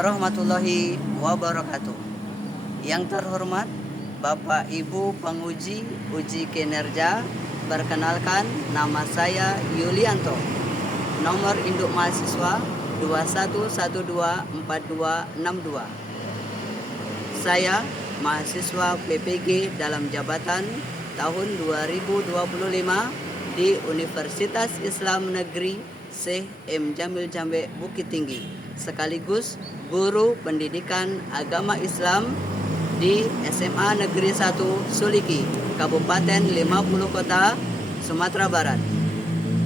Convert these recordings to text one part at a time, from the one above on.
warahmatullahi wabarakatuh. Yang terhormat Bapak Ibu penguji uji kinerja, perkenalkan nama saya Yulianto. Nomor induk mahasiswa 21124262. Saya mahasiswa PPG dalam jabatan tahun 2025 di Universitas Islam Negeri Syekh M. Jamil Jambe Bukit Tinggi, sekaligus guru pendidikan agama Islam di SMA Negeri 1 Suliki, Kabupaten 50 Kota, Sumatera Barat.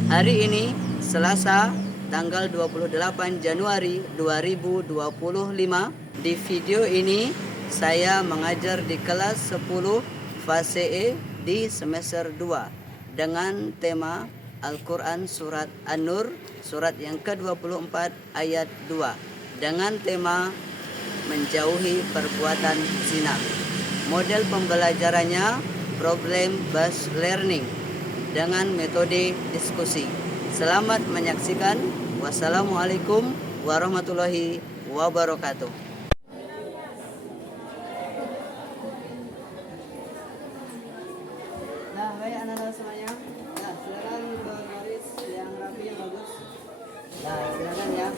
Hari ini Selasa tanggal 28 Januari 2025. Di video ini saya mengajar di kelas 10 fase E di semester 2 dengan tema Al-Quran Surat An-Nur, surat yang ke-24 ayat 2, dengan tema menjauhi perbuatan zina. Model pembelajarannya problem based learning dengan metode diskusi. Selamat menyaksikan. Wassalamualaikum warahmatullahi wabarakatuh. Nah, baik anak-anak semuanya. Nah, silakan berbaris yang rapi, yang bagus. Nah, silakan ya.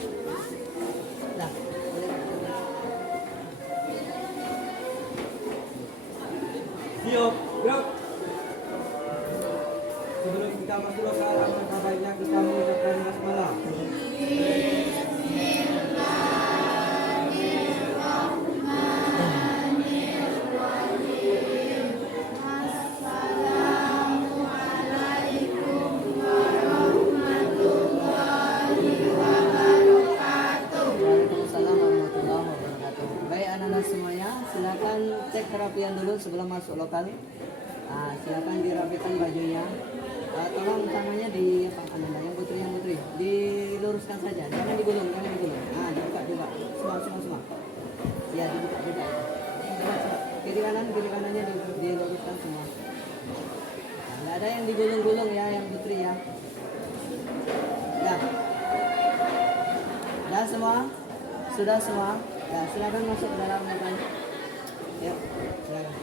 Nah, siap, gerak. Sebelum kita masuk ke alangkah baiknya kita mengucapkan basmalah. silakan cek kerapian dulu sebelum masuk lokal. Silakan dirapikan bajunya. Tolong tangannya di yang putri diluruskan saja, jangan digulung. Dibuka semua. Ya, dibuka. Kiri kanannya diluruskan semua. Nggak ada yang digulung-gulung ya, yang putri ya. Dah semua? Sudah semua? Ya, silakan masuk ke dalam lokal. Ya, silakan.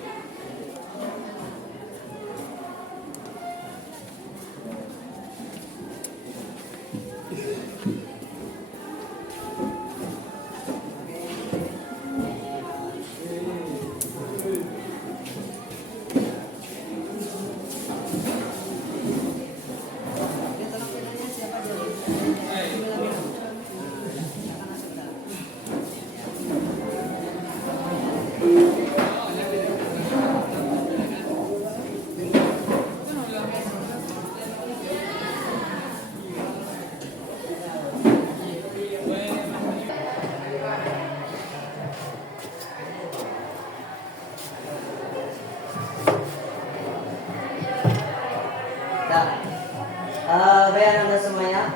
Baik Anda semuanya.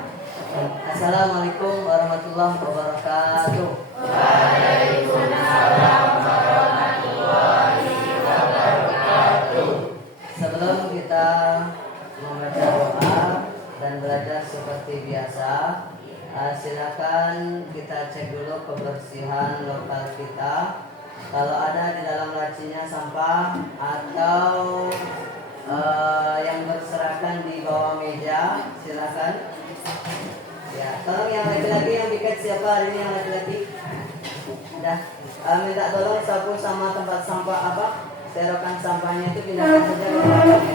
Assalamualaikum warahmatullahi wabarakatuh. Waalaikumsalam warahmatullahi wabarakatuh. Sebelum kita membaca doa dan belajar seperti biasa, silakan kita cek dulu kebersihan lokal kita. Kalau ada di dalam lacinya sampah atau yang berserakan di bawah meja, silakan. Ya, tolong yang laki-laki yang piket siapa hari ini yang laki-laki? Dah, minta tolong sapu sama tempat sampah serokan sampahnya itu pindahkan saja ke belakang.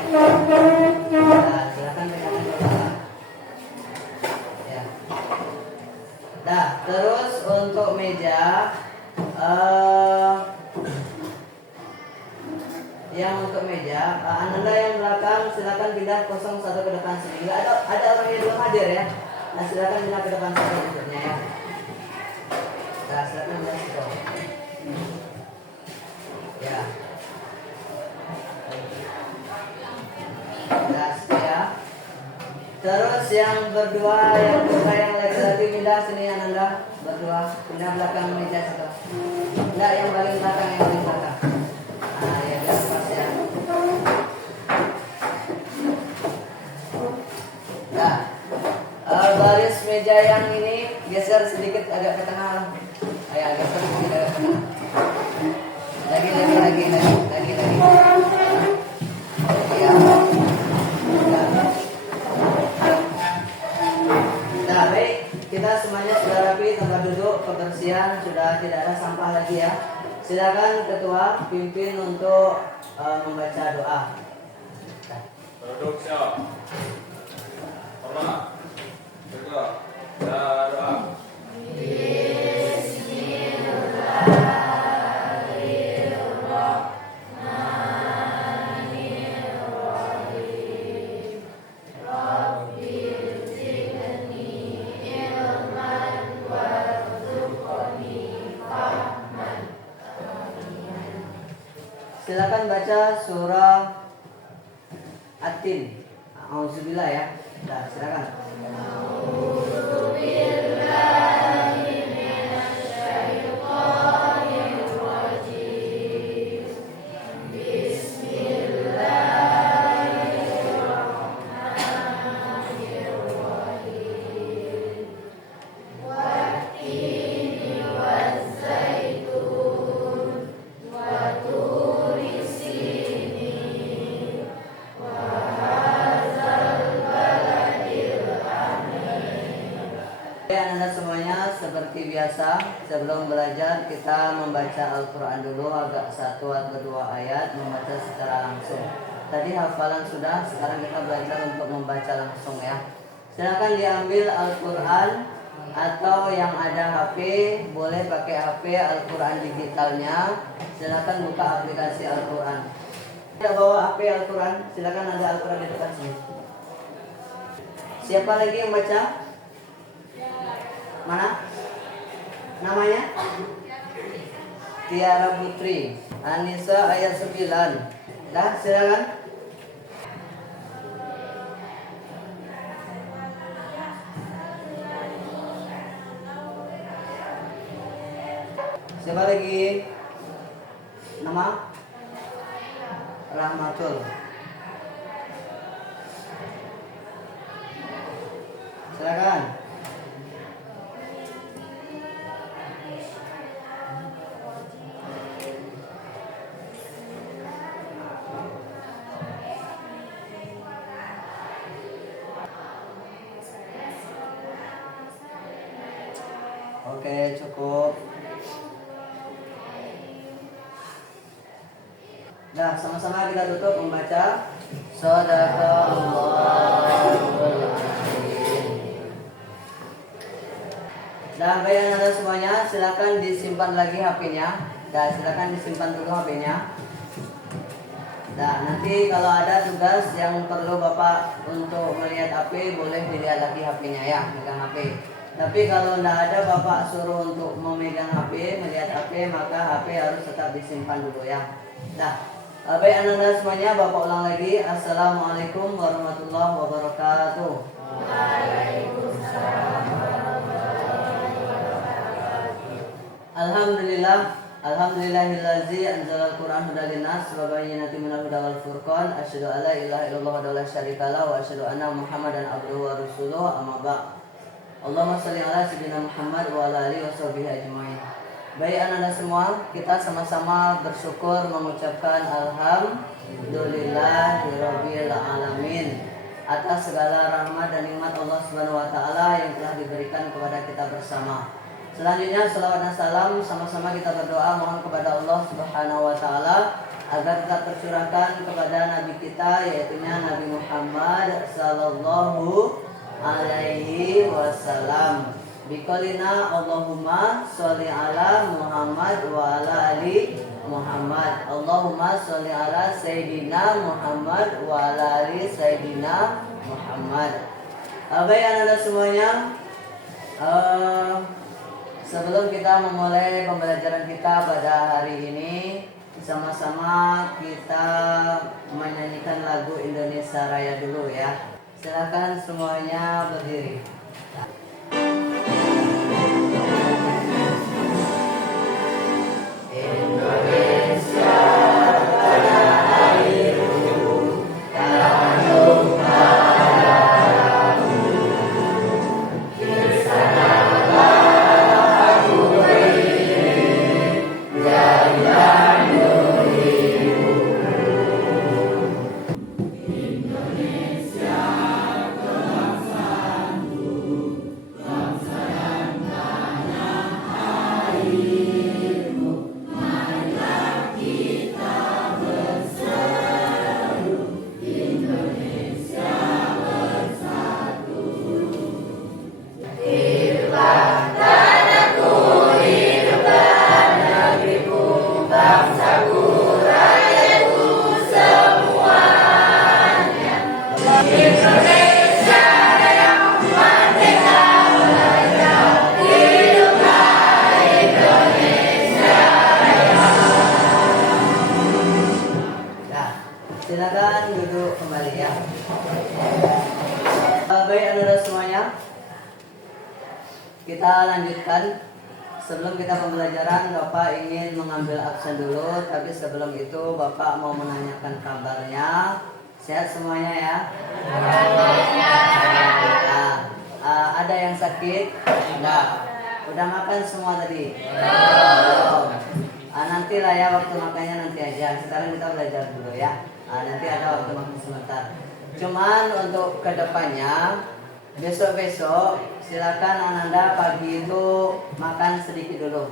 Nah, silakan pindahkan ke belakang. Ya. Dah, terus untuk meja, yang untuk meja, Anda yang belakang silakan pindah 01 ke depan sini. Ada orang yang belum hadir ya. Nah, silakan pindah ke depan sini maksudnya ya. Nah, silakan pindah situ. Ya. Nah, ya. Terus yang berdua, yang laki-laki pindah sini Anda berdua, pindah belakang meja situ. Enggak, yang paling belakang. Nah, ya biar pas ya. Nah, baris meja yang ini geser sedikit agak ke tengah. Ayo agak sedikit. Lagi. Ya. Nah, baik, kita semuanya sudah rapi, tempat duduk, kebersihan, sudah tidak ada sampah lagi ya. Silakan ketua pimpin untuk membaca doa. Duduk siap. Hormat. Kedua. Doa. Silakan baca surah At-Tin. Auzubillah ya. Nah, silakan. Anda semuanya seperti biasa sebelum belajar kita membaca Al-Quran dulu agak satu atau dua ayat membaca secara langsung. Tadi hafalan sudah, sekarang kita belajar untuk membaca langsung ya. Silakan diambil Al-Quran atau yang ada HP, boleh pakai HP Al-Quran digitalnya. Silakan buka aplikasi Al-Quran. Tidak bawa HP Al-Quran, silakan ada Al-Quran di depan sini. Siapa lagi yang baca? Mana? Namanya? Tiara Putri. Anissa ayat 9. Dah, silakan. Siapa lagi? Nama? Rahmatul. Silakan. Oke, cukup. Nah, sama-sama kita tutup membaca Shadaqallahul Azim. Nah, baik Anda semuanya, silakan disimpan lagi HP-nya. Dan silakan disimpan dulu HP-nya. Nah, nanti kalau ada tugas yang perlu Bapak untuk melihat HP, boleh dilihat lagi HP-nya ya, megang HP. Tapi kalau tidak ada Bapak suruh untuk memegang HP, melihat HP, maka HP harus tetap disimpan dulu ya. Nah, baik Anda semuanya, Bapak ulang lagi. Assalamualaikum warahmatullahi wabarakatuh. Waalaikumsalam warahmatullahi wabarakatuh. Alhamdulillahillazi anzalal Qur'an hudal linnas wa bayyinatin minal huda wal furqan. Asyhadu an la ilaha illallah wa la syarika lahu wa asyhadu anna Muhammadan abduhu wa rasuluhu. Amma ba'd. Allahumma shalli ala sayyidina Muhammad wa ala alihi washabihi ajmain. Baik anak-anak semua, kita sama-sama bersyukur mengucapkan alhamdulillahirabbil alamin atas segala rahmat dan nikmat Allah Subhanahu wa taala yang telah diberikan kepada kita bersama. Selanjutnya salawat dan salam sama-sama kita berdoa mohon kepada Allah Subhanahu wa taala agar tetap tercurahkan kepada nabi kita yaitu Nabi Muhammad sallallahu alaihi wasallam. Biqolina Allahumma sholli ala Muhammad wa ala ali Muhammad. Allahumma sholli ala Sayyidina Muhammad wa ala ali Sayyidina Muhammad. Baik anak-anak semuanya, sebelum kita memulai pembelajaran kita pada hari ini, sama-sama kita menyanyikan lagu Indonesia Raya dulu ya. Silakan semuanya berdiri. Indonesia tanah airku, tanah padamu, di sanalah aku beri Silakan duduk kembali ya. Baik Anda semuanya, kita lanjutkan. Sebelum kita pembelajaran, Bapak ingin mengambil absen dulu. Tapi sebelum itu Bapak mau menanyakan kabarnya. Sehat semuanya ya? Ada yang sakit? Enggak. Udah makan semua tadi? Belum. Nantilah ya, waktu makannya nanti aja. Sekarang kita belajar dulu ya. Nanti ada waktu makan sebentar. Cuman untuk kedepannya, besok-besok silakan Ananda pagi itu makan sedikit dulu.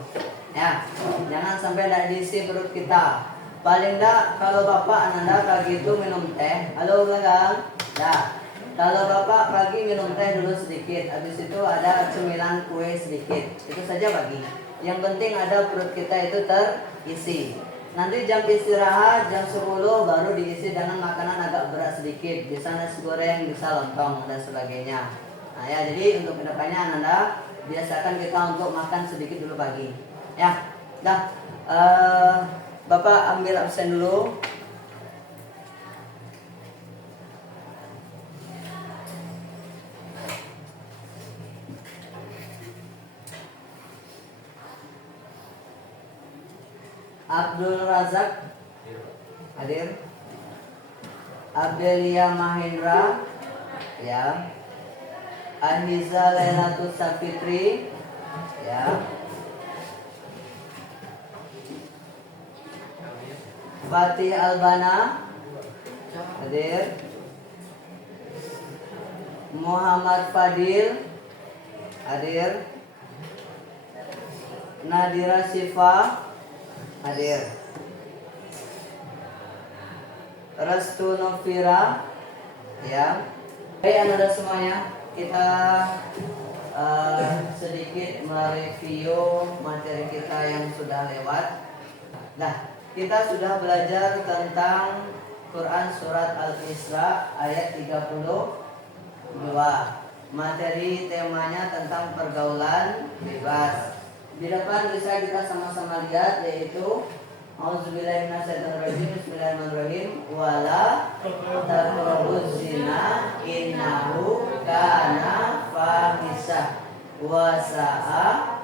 Ya, jangan sampai tidak diisi perut kita. Paling enggak kalau Bapak Ananda pagi itu minum teh. Halo belakang. Ya. Kalau Bapak pagi minum teh dulu sedikit. Habis itu ada cemilan kue sedikit. Itu saja pagi. Yang penting ada perut kita itu terisi. Nanti jam istirahat jam 10 baru diisi dengan makanan agak berat sedikit. Bisa nasi goreng, bisa lontong dan sebagainya. Nah ya, jadi untuk kedepannya Ananda biasakan kita untuk makan sedikit dulu pagi. Ya, dah. Bapak ambil absen dulu. Abdul Razak hadir. Abdelia Mahendra, ya. Anhiza Lailatul Safitri, ya. Fatih Albana hadir. Muhammad Fadil hadir. Nadira Sifa hadir. Restu Novira, ya. Baik Anda semuanya, kita sedikit mereview materi kita yang sudah lewat. Nah, kita sudah belajar tentang Quran Surat Al-Isra ayat 32. Materi temanya tentang pergaulan bebas. Di depan bisa kita sama-sama lihat, yaitu Auzubillahiminasyaitonirrajim. Bismillahirrahmanirrahim. Wala taqrabuz zina innahu kana fahisah wa sa'a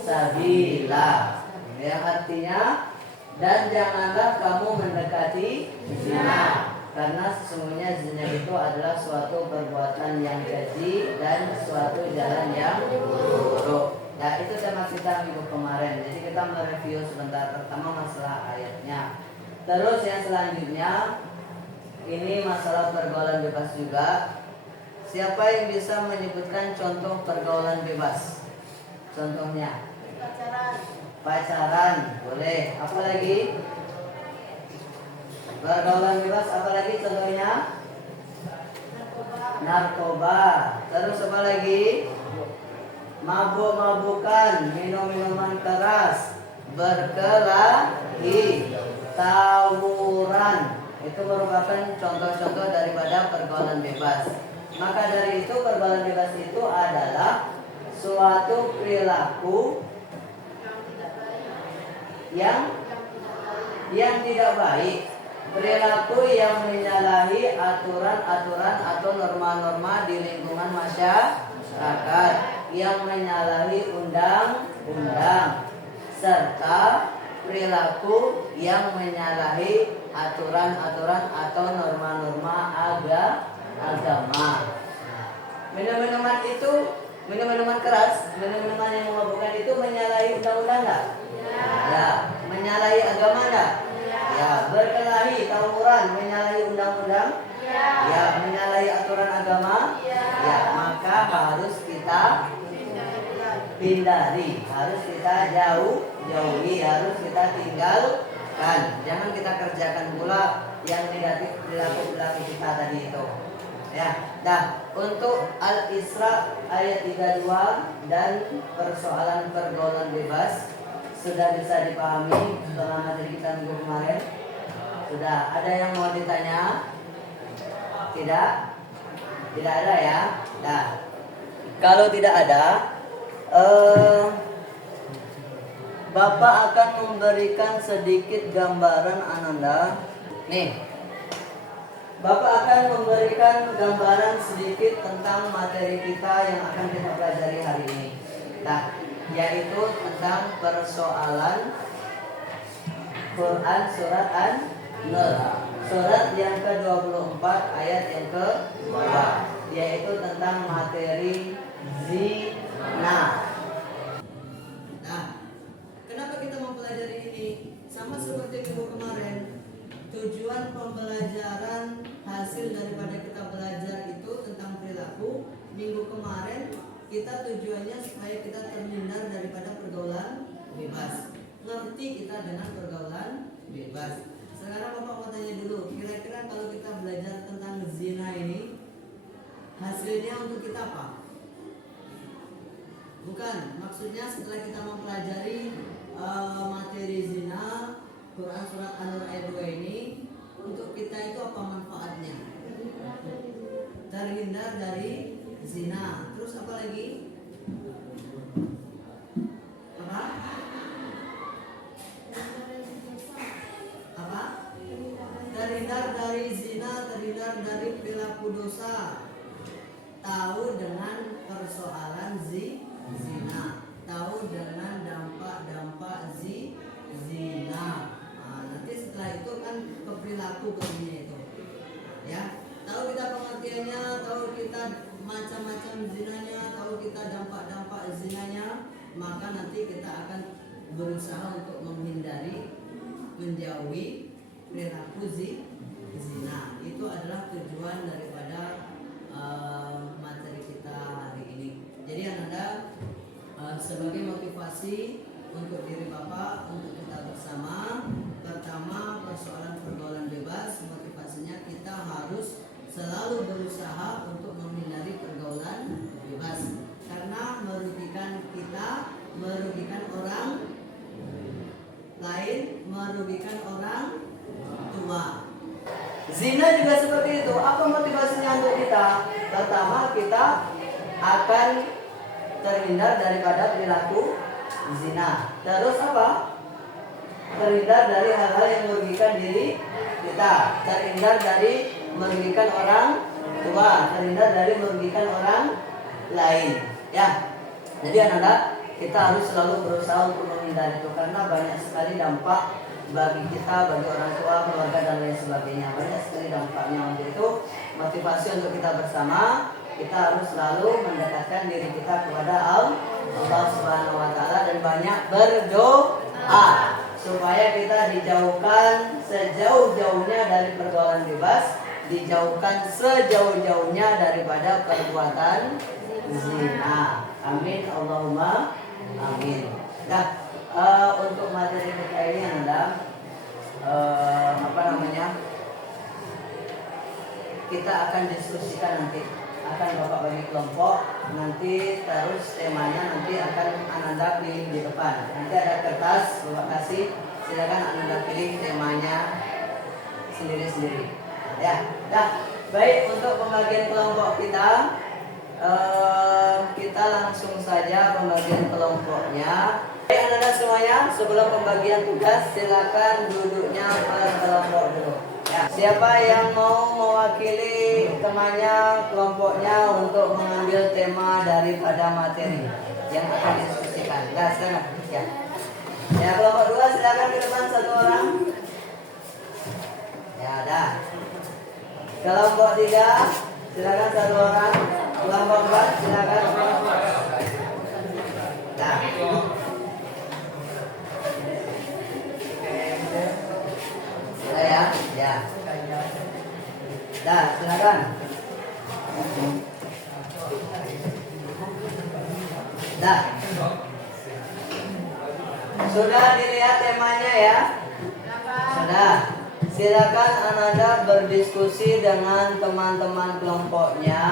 sabila. Yang artinya, dan janganlah kamu mendekati zina, karena sesungguhnya zina itu adalah suatu perbuatan yang keji dan suatu jalan yang buruk. Ya, itu tema kita minggu kemarin. Jadi kita mereview sebentar, pertama masalah ayatnya. Terus yang selanjutnya, ini masalah pergaulan bebas juga. Siapa yang bisa menyebutkan contoh pergaulan bebas? Contohnya? Pacaran, boleh. Apa lagi? Pergaulan bebas, apa lagi contohnya? Narkoba. Terus apa lagi? Mabuk-mabukan, minum-minuman keras, berkelahi, tawuran. Itu merupakan contoh-contoh daripada pergaulan bebas. Maka dari itu pergaulan bebas itu adalah suatu perilaku yang tidak baik, perilaku yang menyalahi aturan-aturan atau norma-norma di lingkungan masyarakat, yang menyalahi undang-undang, serta perilaku yang menyalahi aturan-aturan atau norma-norma agama. Minum-minuman itu, minum-minuman keras, minum-minuman yang memabukkan itu menyalahi undang-undang enggak? Ya. Menyalahi agama enggak? Ya. Berkelahi, tawuran, menyalahi undang-undang? Ya. Menyalahi aturan agama? Ya. Maka harus kita hindari, harus kita jauhi, harus kita tinggalkan. Jangan kita kerjakan pula yang negatif perilaku kita tadi itu. Ya, nah untuk Al-Isra ayat 32 dan persoalan pergaulan bebas sudah bisa dipahami setelah materi kita minggu kemarin. Sudah ada yang mau ditanya? Tidak? Tidak ada ya? Nah, kalau tidak ada, Bapak akan memberikan sedikit gambaran Ananda. Nih, Bapak akan memberikan gambaran sedikit tentang materi kita yang akan kita pelajari hari ini. Nah, yaitu tentang persoalan Quran surat An-Nur, surat yang ke-24 ayat yang ke-2, yaitu tentang materi zina. Nah, kenapa kita mempelajari ini? Sama seperti minggu kemarin, tujuan pembelajaran hasil daripada kita belajar itu tentang perilaku. Minggu kemarin kita tujuannya supaya kita terhindar daripada pergaulan bebas. Ngerti kita dengan pergaulan bebas. Sekarang Bapak mau tanya dulu, kira-kira kalau kita belajar tentang zina ini, hasilnya untuk kita apa? Bukan, maksudnya setelah kita mempelajari materi zina Quran surat An-Nur ayat 2 ini, untuk kita itu apa manfaatnya? Terhindar dari zina. Terus apa lagi? Apa? Apa? Terhindar dari zina, terhindar dari perilaku dosa. Tahu dengan persoalan zina, tahu dengan dampak-dampak zina. Nah, nanti setelah itu kan ke perilaku begini itu, ya. Tahu kita pengertiannya, tahu kita macam-macam zinanya, tahu kita dampak-dampak zinanya, maka nanti kita akan berusaha untuk menghindari, menjauhi perilaku zina. Itu adalah tujuan daripada materi kita hari ini. Jadi Anda sebagai motivasi untuk diri Bapak, untuk kita bersama, pertama persoalan pergaulan bebas, motivasinya kita harus selalu berusaha untuk menghindari pergaulan bebas, karena merugikan kita, merugikan orang lain, merugikan orang tua. Zina juga seperti itu. Apa motivasinya untuk kita? Pertama, kita akan terhindar daripada perilaku zina. Terus apa? Terhindar dari hal-hal yang merugikan diri kita, terhindar dari merugikan orang tua, terhindar dari merugikan orang lain. Ya. Jadi anak-anak, kita harus selalu berusaha untuk menghindari itu, karena banyak sekali dampak bagi kita, bagi orang tua, keluarga dan lain sebagainya. Banyak sekali dampaknya. Untuk itu, motivasi untuk kita bersama, kita harus selalu mendekatkan diri kita kepada Allah Subhanahu wa taala dan banyak berdoa supaya kita dijauhkan sejauh-jauhnya dari pergaulan bebas, dijauhkan sejauh-jauhnya daripada perbuatan zina. Amin, Allahumma amin. Nah, untuk materi kita ini adalah kita akan diskusikan nanti, akan Bapak bagi kelompok, nanti terus temanya nanti akan Ananda pilih di depan. Nanti ada kertas Bapak kasih, silakan Ananda pilih temanya sendiri-sendiri. Ya, nah, baik, untuk pembagian kelompok kita, kita langsung saja pembagian kelompoknya. Baik anak-anak semuanya, sebelum pembagian tugas silakan duduknya per kelompok dulu. Ya, siapa yang mau mewakili temannya, kelompoknya untuk mengambil tema daripada materi yang akan didiskusikan? Nah, silakan. Ya. Ya, kelompok 2 silakan ke depan 1 orang. Ya, dah. Kelompok 3 silakan 1 orang. Kelompok 4 silakan. Nah. Ya. Dah, silakan. Dah. Sudah dilihat temanya ya? Sudah. Silakan Ananda berdiskusi dengan teman-teman kelompoknya.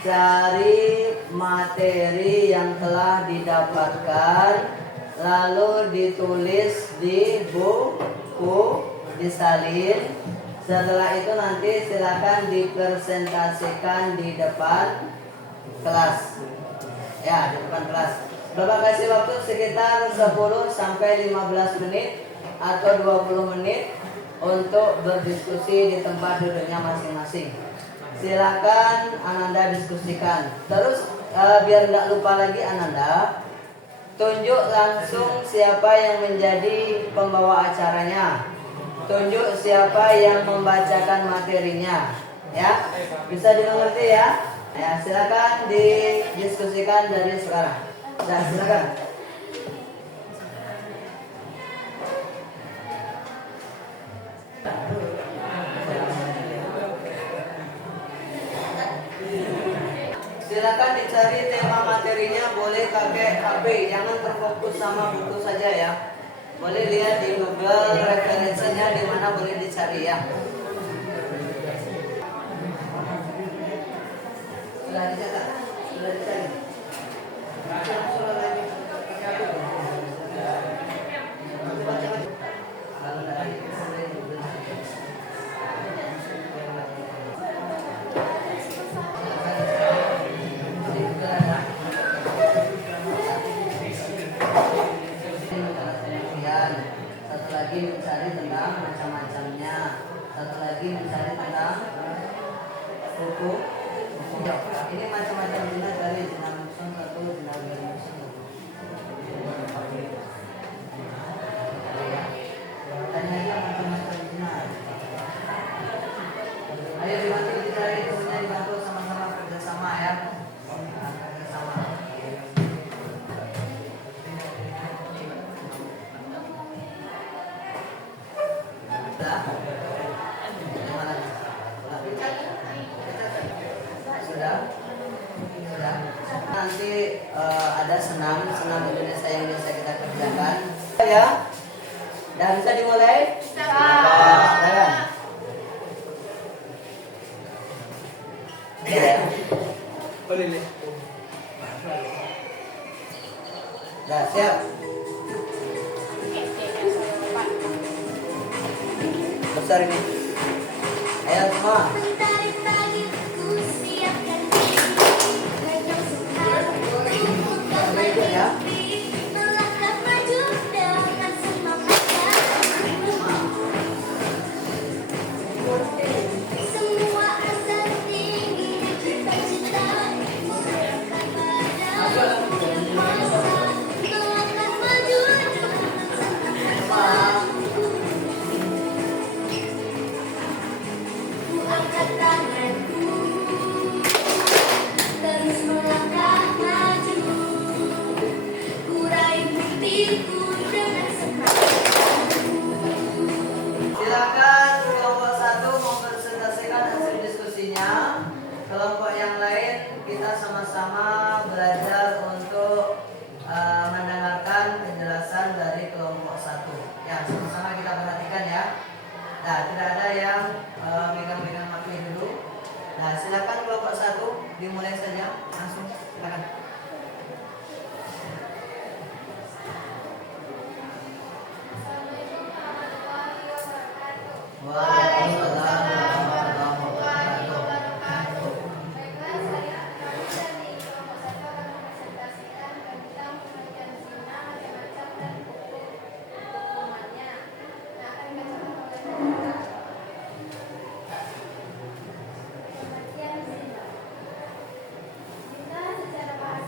Cari materi yang telah didapatkan, lalu ditulis di buku, disalin. Setelah itu nanti silakan dipresentasikan di depan kelas. Ya, di depan kelas. Bapak kasih waktu sekitar 10 sampai 15 menit atau 20 menit untuk berdiskusi di tempat duduknya masing-masing. Silakan Ananda diskusikan. Terus biar nggak lupa lagi Ananda, tunjuk langsung siapa yang menjadi pembawa acaranya. Tunjuk siapa yang membacakan materinya. Ya, bisa dimengerti ya? Ya, silakan didiskusikan dari sekarang. Nah, silakan. Silakan dicari tema materinya, boleh pakai HP, jangan terfokus sama buku saja ya. Boleh lihat di Google referensinya di mana boleh dicari ya. Sudah dicatat, sudah dicari. Sudah lagi. Kalau tidak ada, satu lagi mencari tentang macam-macamnya, satu lagi mencari tentang buku. Ini macam-macam jenis dari jenang musun satu, jenang musun satu. Tanya aja macam-macam jenis. Ayo dibantu dicari, semuanya dibantu sama-sama kerjasama ya. Kerjasama. Sudah. Nanti ada senam Indonesia yang biasa kita kerjakan. Ya. Dan bisa dimulai? Silakan. Ya. Boleh. Nah, siap. Besar ini. Ayo semua. Berikut ya. Silakan kelompok satu mempresentasikan hasil diskusinya. Kelompok yang lain kita sama-sama belajar untuk mendengarkan penjelasan dari kelompok satu. Ya, sama-sama kita perhatikan ya. Nah, tidak ada yang megang-megang mati dulu. Nah, silakan kelompok satu dimulai saja langsung. Silakan. Waalaikumsalam warahmatullahi wabarakatuh. Secara bahasa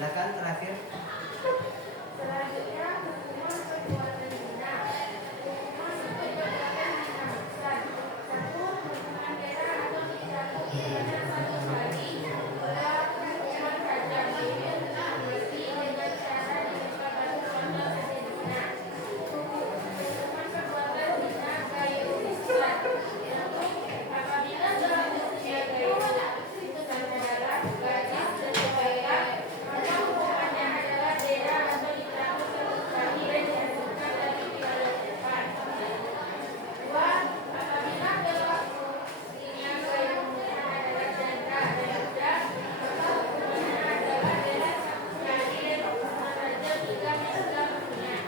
Silakan terakhir. Selanjutnya, hukuman perbuatan zina. Hukuman perbuatan zina. Satu, hukuman merah atau dicambuk pidana 1 kali. 2, hukuman kajam. Mati dengan cara dilempar batu selama terjadi zina. Hukuman perbuatan zina gaya Islam. Apabila bentuknya gaya itu adalah gadis dan kebaya, maka hukumannya adalah dera atau dicambuk 1 kali dan dihasilkan dari wilayah depan. 2. Apabila pelaku yang gaya umumnya adalah janda dan budak, maka hukumannya adalah dera 1 kali dan hukuman rajam 3 mesra dunia.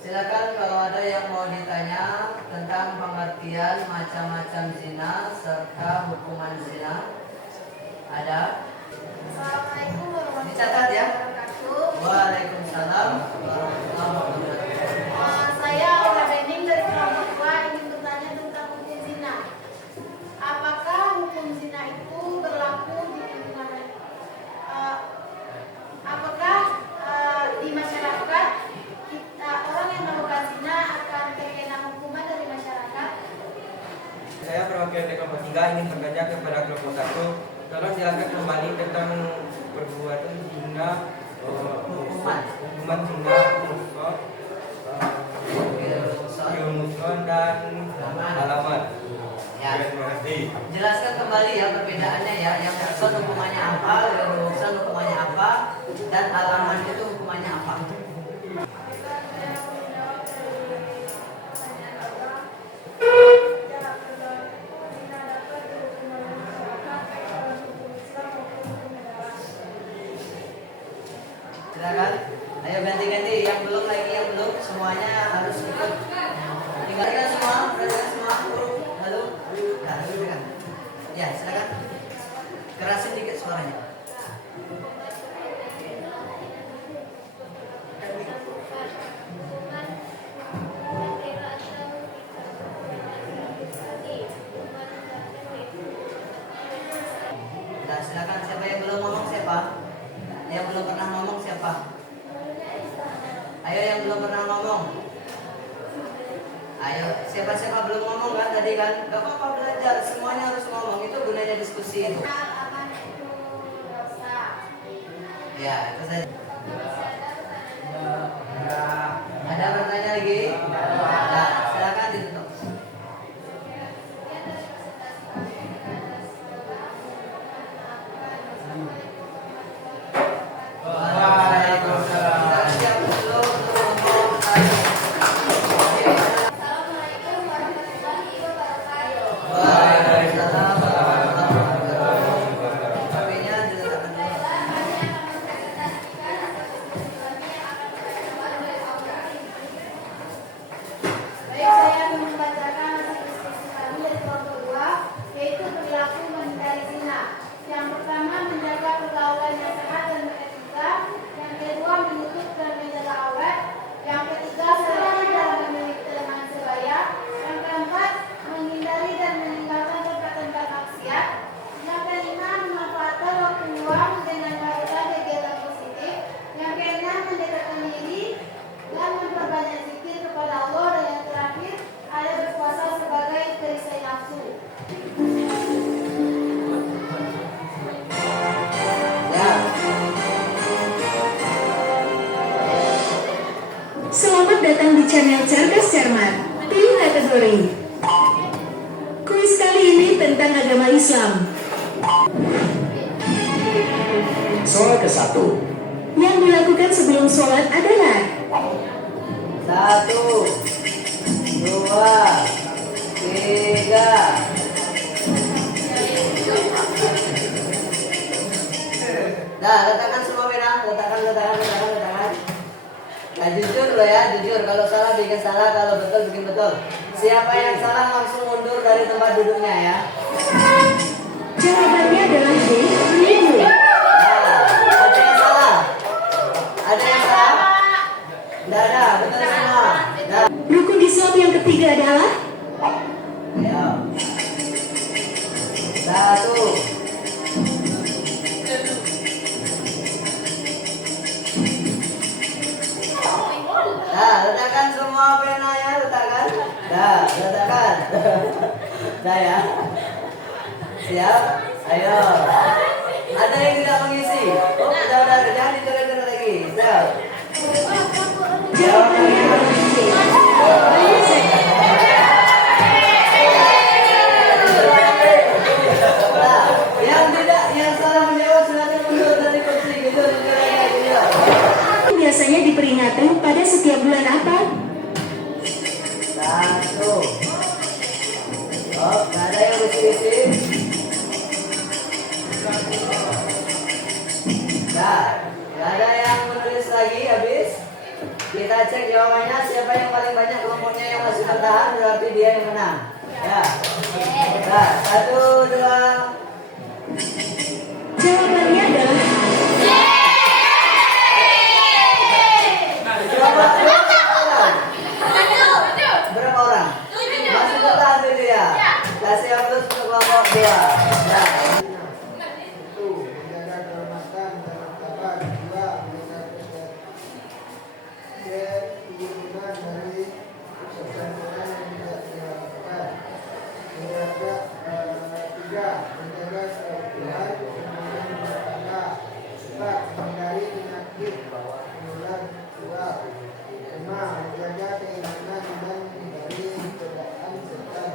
Silakan kalau ada yang mau ditanya tentang pengertian macam-macam zina serta hukuman zina. Ada? Assalamualaikum warahmatullahi Dicatat ya. wabarakatuh. Waalaikumsalam warahmatullahi wabarakatuh. Saya Aura Bening dari kelompok 2 ingin bertanya tentang hukum zina. Apakah hukum zina itu berlaku di lingkungan apakah di masyarakat orang yang melakukan zina akan terkena hukuman dari masyarakat? Saya perwakilan dari kelompok 3 ingin bertanya kepada kelompok 1. Tolong jelaskan kembali tentang perbuatan zina, hukuman zina, muson dan halaman. Ya. Terima kasih. Jelaskan kembali ya perbedaannya ya. Yang muson hukumannya apa, yang muson hukumannya apa, dan alaman itu hukumannya apa. Silakan. Ayo ganti-ganti. Yang belum lagi, yang belum semuanya harus ikut. Tinggalkan semua, perhatikan semua. Halo. Nah, dulu kan. Ya, silakan. Kerasin dikit suaranya. Nah, silakan siapa yang belum ngomong siapa? Yang belum pernah ngomong siapa? Ayo yang belum pernah ngomong. Ayo, siapa-siapa belum ngomong kan tadi kan? Gak apa-apa belajar, semuanya harus ngomong. Itu gunanya diskusi itu. Akan itu dosa. Ya, itu saja. Ada pertanyaan lagi? Nah, silakan ditutup. Waalaikumsalam. Siap belum untuk ngomong tadi? Assalamualaikum warahmatullahi wabarakatuh. Waalaikumsalam warahmatullahi wabarakatuh. HP-nya diletakkan dulu. Baik, saya akan membacakan hasil diskusi kami dari kelompok 2, yaitu perilaku menghindari zina. Yang pertama, menjaga pergaulan yang sehat dan beretika. Yang kedua, menutup dan menjaga awet. Yang ketiga, selektif dalam memilih teman sebaya. Yang keempat, menghindari dan meninggalkan tempat-tempat maksiat. Yang kelima, memanfaatkan waktu luang dengan melakukan kegiatan positif. Yang keenam, mendekatkan diri dan memperbanyak zikir kepada Allah. Dan yang terakhir, ada berpuasa sebagai perisai nafsu. Ya. Selamat datang di channel Cerdas Cermat. Pilih kategori. Kuis kali ini tentang agama Islam. Soal ke-1. Yang dilakukan sebelum sholat adalah 1, 2, 3. Nah, letakkan semua pena, letakkan. Nah, jujur loh ya, jujur. Kalau salah bikin salah, kalau betul bikin betul. Siapa yang salah langsung mundur dari tempat duduknya ya. jawabannya adalah D. 1000. Nah, ada yang salah? Ada yang salah? Tidak ada, betul semua. Nah, Rukun Islam yang ketiga adalah ya. Dah, letakkan. Dah ya. Siap? Ayo. Ada yang tidak mengisi? Oh, udah, jangan ditekan lagi. Siap. Jawabannya adalah C. Banyak sekali. Nah, yang salah menjawab silakan mundur dari kursi gitu. Biasanya diperingati pada setiap bulan apa? 1. Oh, nggak ada yang isi-isi. Nah, nggak ada yang menulis lagi habis. Kita cek jawabannya, siapa yang paling banyak kelompoknya yang masih bertahan berarti dia yang menang. Ya. Nah, 1, 2. Jawabannya adalah Berapa orang? Masih bertahan itu ya? Kasih hapus untuk kelompok 2. Nah. Satu, menjaga kehormatan dan martabat. Dua, menjaga keturunan dari persatuan yang tidak diharapkan. Tiga, menjaga keutuhan hubungan rumah tangga. Empat, menghindari penyakit menular seksual. Lima, menjaga keimanan dan menghindari godaan setan.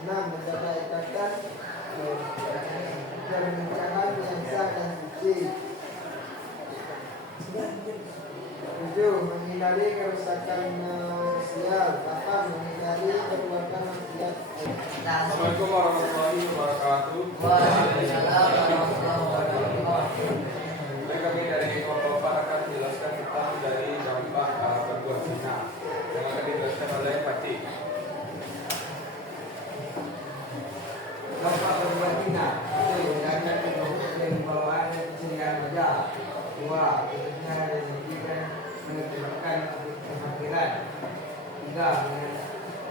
6. Menjaga ikatan pernikahan yang sah dan suci. 7. Menghindari kerusakan sosial. 8. Menghindari perbuatan maksiat. Assalamualaikum warahmatullahi wabarakatuh. Waalaikumsalam warahmatullahi wabarakatuh. Baik, kami dari kelompok 4 akan menjelaskan tentang dari dampak berbuat zina yang akan dijelaskan oleh Pakcik. Dampak berbuat zina itu menjaga kebawaan keceriaan wajah. 2. Khususnya menjadikan menyebabkan kehadiran. 3.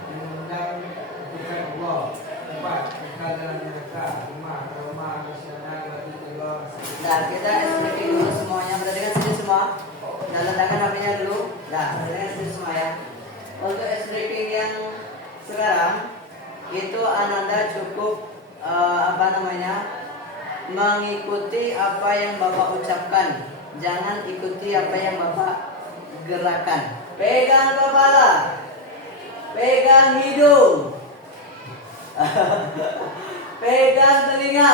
Mengundang keputusan Allah. 4. Kekal dalam neraka. 5. Trauma emosional bagi kedua. Nah, kita explain dulu semuanya. Berarti kan sini semua. Nah, letakkan HP-nya dulu. Nah, berarti kan sini semua ya. Untuk explain yang sekarang itu Ananda cukup mengikuti apa yang Bapak ucapkan. Jangan ikuti apa yang Bapak gerakan. Pegang kepala. Pegang hidung. Pegang telinga.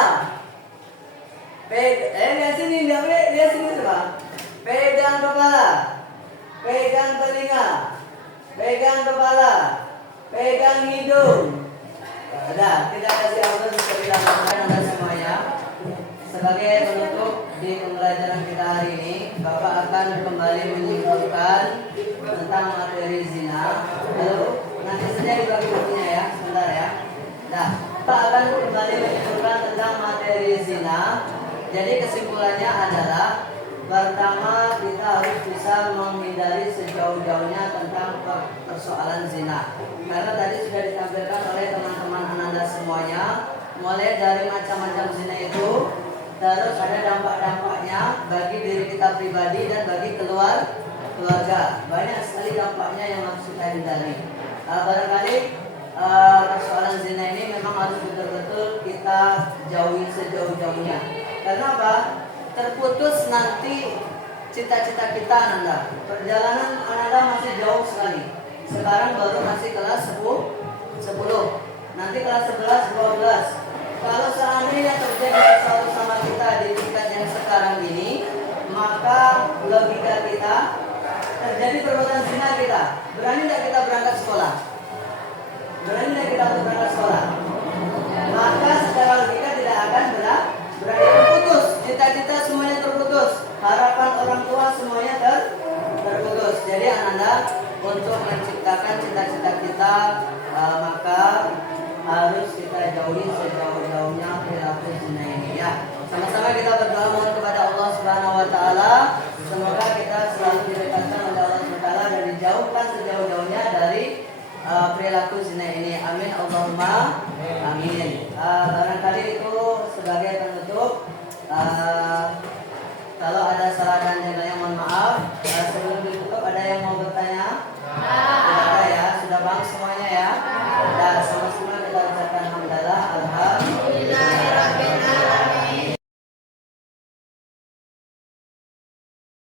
Lihat sini, lihat sini semua. Pegang kepala. Pegang telinga. Pegang kepala. Pegang hidung. Udah, kita kasih auto untuk dilakukan Anda semuanya. Sebagai penutup di pembelajaran kita hari ini, Bapak akan kembali menyimpulkan tentang materi zina. Lalu nanti saja dibagi bukunya ya, sebentar ya. Nah, Bapak akan kembali menyimpulkan tentang materi zina. Jadi kesimpulannya adalah pertama, kita harus bisa menghindari sejauh-jauhnya tentang persoalan zina. Karena tadi sudah ditampilkan oleh teman-teman Ananda semuanya, mulai dari macam-macam zina itu, terus ada dampak-dampaknya bagi diri kita pribadi dan bagi keluarga. Banyak sekali dampaknya yang harus kita hindari. Barangkali persoalan zina ini memang harus betul-betul kita jauhi sejauh-jauhnya. Karena apa? Terputus nanti cita-cita kita Ananda. Perjalanan Ananda masih jauh sekali. Sekarang baru masih kelas 10. Nanti kelas 11, 12. Kalau seandainya terjadi sesuatu sama kita di tingkat yang sekarang ini, maka logika kita terjadi perbuatan zina kita. Berani tidak kita berangkat sekolah? Berani tidak kita berangkat sekolah? Maka secara logika tidak akan berani terputus. Cita-cita semuanya terputus. Harapan orang tua semuanya terputus. Jadi Ananda untuk menciptakan cita-cita kita, maka harus kita jauhi sejauh-jauhnya perilaku zina ini ya. Sama-sama kita berdoa mohon kepada Allah Subhanahu wa taala, semoga kita selalu didekatkan oleh Allah Subhanahu wa taala dan dijauhkan sejauh-jauhnya dari perilaku zina ini. Amin Allahumma amin. Barangkali itu sebagai penutup. Kalau ada salah dan yang lain mohon maaf.